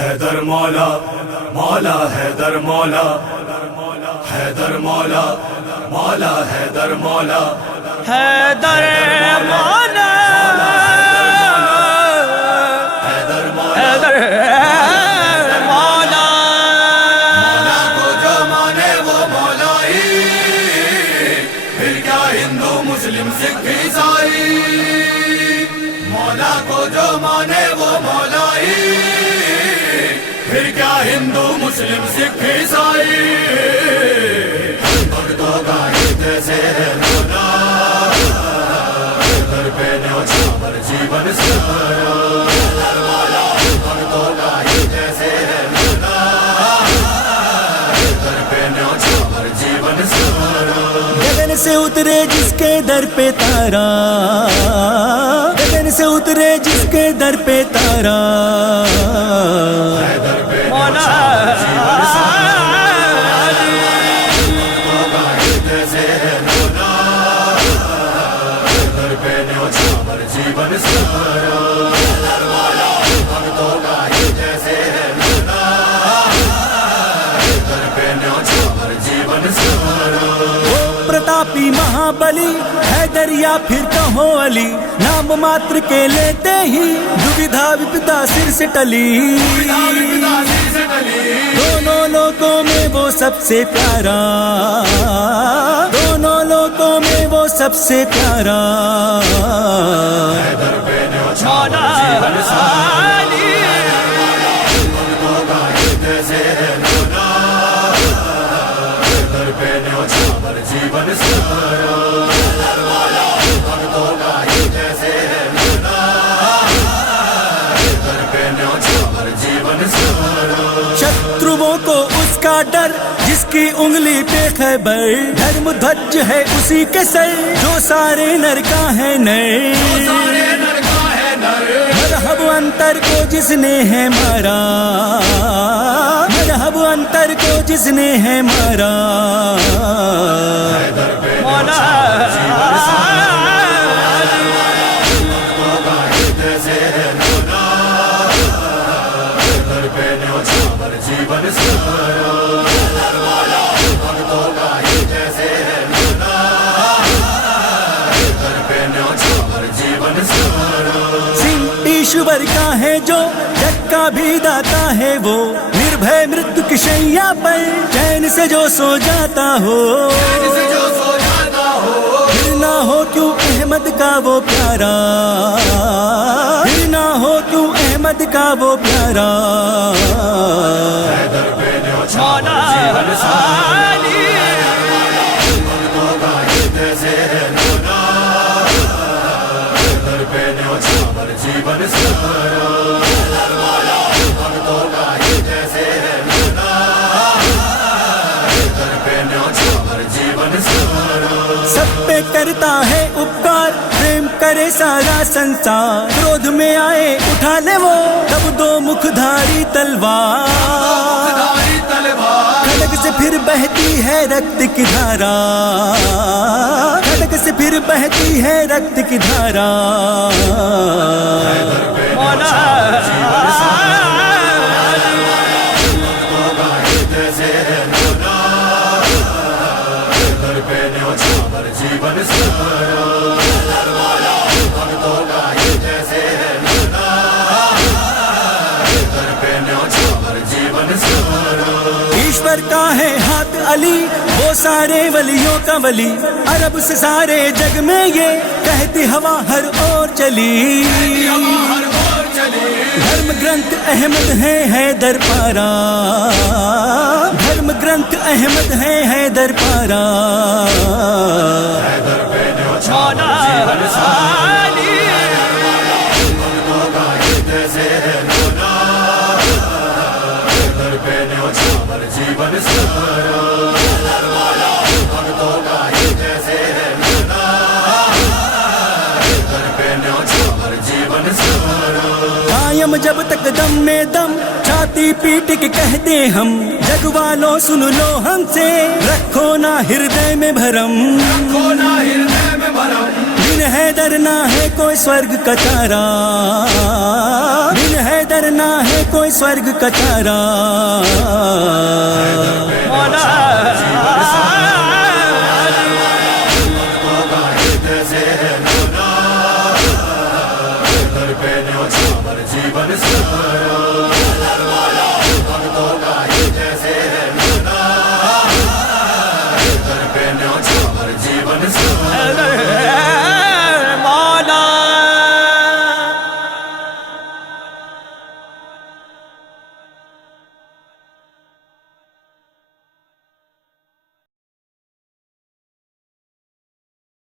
हैदर मौला मौला हैदर मौला हैदर मौला मौला हैदर मौला हैदर मौला हैदर हैदर मौला मौला को जो माने वो मौला ही, फिर क्या हिंदू मुस्लिम सिख ईसाई। मौला को जो माने वो मौला ही, फिर क्या हिंदू मुस्लिम सिख ईसाई। भक्तों का हृदय से है मौला, घर पे न्योछा पर जीवन सारा। भक्तों का हृदय से है मौला, घर पे न्योछा पर जीवन सारा। गगन से उतरे जिसके दर पे तारा, गगन से उतरे जिसके दर पे तारा। मौला जीवन सारा भक्तों का हृदय से है मौला, घर पे न्योछा पर जीवन सारा। प्रतापी महाबली है दरिया फिर कहो अली, नाम मात्र के लेते ही दुविधा विपदा सिर से टली। दोनों लोगों में वो सबसे प्यारा, दोनों लोगों में वो सबसे प्यारा। मौला भक्तों का हृदय से है मौला, घर पे न्योछा पर जीवन सारा। भक्तों का हृदय से है मौला, घर पे न्योछा पर जीवन सारा। शत्रुओं को उसका डर जिसकी उंगली पे खैबर, धर्म ध्वज है उसी के सर जो सारे नर का है नर। मरहब अंतर को जिसने है मारा, मरहब अंतर को जिसने है मारा। मौला जीवन सारा भक्तों का हृदय से है मौला, घर पे न्योछा पर जीवन सारा। सिंह ईश्वर का है जो जग का भी दाता है वो, निर्भय मृत्यु की शैया पर चैन से जो सो जाता हो। फिर ना हो क्यों अहमद का वो प्यारा, फिर ना हो क्यों अहमद का वो प्यारा। मौला भक्तों का हृदय से है मौला, घर पे न्योछा पर जीवन सारा। भक्तों का हृदय से है मौला, घर पे न्योछा पर जीवन सारा। सब पे करता है उपकार, प्रेम करे सारा संसार। क्रोध में आए उठा ले वो तब दो मुखधारी तलवार। खड़ग से फिर बहती है रक्त की धारा, खड़ग से फिर बहती है रक्त की धारा। मौला जीवन सारा भक्तों का हृदय से है मौला, घर पे न्योछा पर जीवन सारा। ईश्वर का है हाथ अली वो सारे वलियों का वली, अरब से सारे जग में ये कहती हवा हर ओर चली। धर्म ग्रंथ अहमद है हैदर पारा, धर्म ग्रंथ अहमद है हैदर पारा। मौला भक्तों का हृदय से है मौला, घर पे न्योछा पर जीवन सारा। भक्तों का हृदय से है मौला, घर पे न्योछा पर जीवन सारा। कायम जब तक दम में दम, छाती पीट के कहते हम, जग वालों सुन लो हमसे, रखो ना हृदय में भरम। बिन हैदर ना है कोई स्वर्ग का तारा, बिन हैदर डरना है कोई स्वर्ग का तारा। मौला जीवन सारा